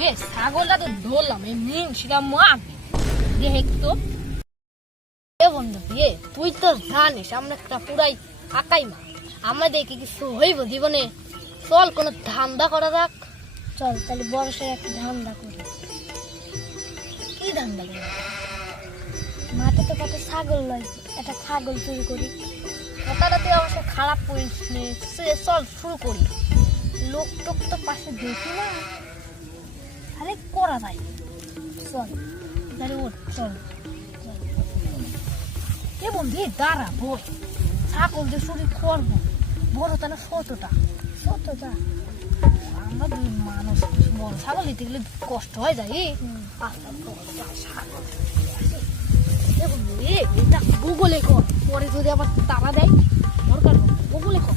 রে ছাগলটা তো ধরলাম এই সেটা মারবে দেখ তো এ বন্ধু রে তুই তো জানিস আমরা একটা পুরাই আকাই মা আমরা দেখি কিছু হইব জীবনে চল কোনো ধান্দা করা যাক চল তাহলে বর্ষায় একটা ধান্দা করি। কি ধান্দা করি মাঠে তো কত ছাগল লয়, একটা ছাগল চুরি করি। কথাটা তুই অবশ্য খারাপ করিস নে চল শুরু করি লোক টোক তো পাশে দেখি না আরে করা যায় চল তাহলে ওঠ চল এ বন্ধু দাঁড়া বল ছাগল যে চুরি করবো বড় তাহলে কতটা আমরা দুই মানুষ বড় ছাগল নিতে গেলে কষ্ট হয়ে যায় এটা গুগলে কর পরে যদি আবার তারা দেয় দরকার গুগলে কর